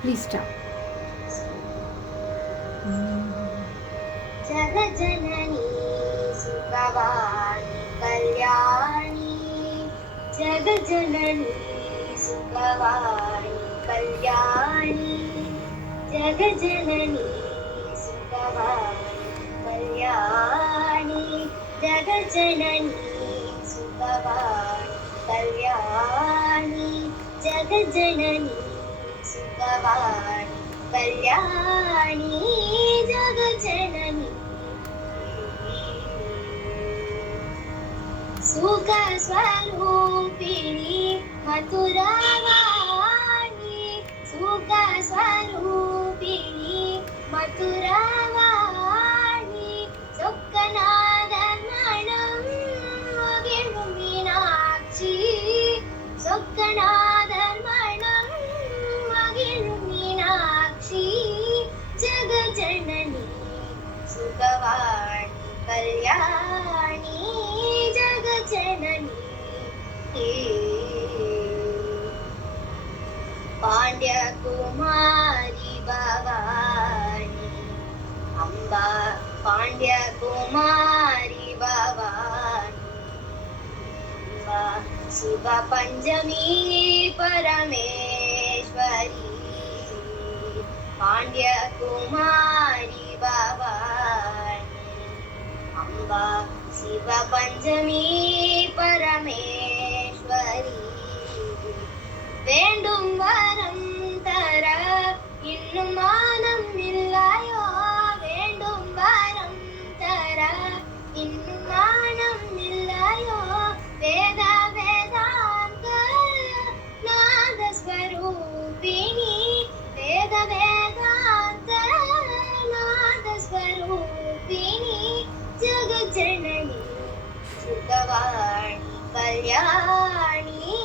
Please stop. जगज्जननी Sukhwani Kalyani जगज्जननी Sukhwani Kalyani जगज्जननी Sukhwani Kalyani जगज्जननी Sukhwani Kalyani जगज्जननी Sukhwani Kalyani जगज्जननी सुख स्वरूपिणी मथुरावाणी सुख स्वरूपिणी मथुरावाणी सೊಕ್ಕನಾದ ನಣಂ ಮಗಿಳು ಮೀನಾಕ್ಷಿ ಸೊಕ್ಕನಾದ ಮಣಂ ಮಗಿಳು ಮೀನಾಕ್ಷಿ ಜಗಜ್ಜನನಿ ಸುಖವಾಣಿ ಕಲ್ಯಾಣಿ ಜಗಜ್ಜನನಿ ಪಾಂಡ್ಯ ಕುಮಾರಿ ಭವಾನಿ ಅಂಬಾ ಪಾಂಡ್ಯ ಕುಮಾರಿ ಭವಾನಿ ಅಂಬಾ ಶಿವ ಪಂಚಮಿ ಪರಮೇಶ್ವರಿ ಪಾಂಡ್ಯ ಕುಮಾರಿ ಭವಾನಿ ಅಂಬಾ ಶಿವ ಪಂಚಮಿ பரமேஸ்வரி வேண்டும் வரம் தர இன்னும் மானம் இல்லையோ வேண்டும் வரம் தர இன்னும் மானம் இல்லையோ வேத வேதாந்த நாதஸ்வரூபிணி வேத வேதாந்த நாதஸ்வரூபிணி ಜಗಜ್ಜನನಿ ಸುಖವಾಣಿ ಕಲ್ಯಾಣಿ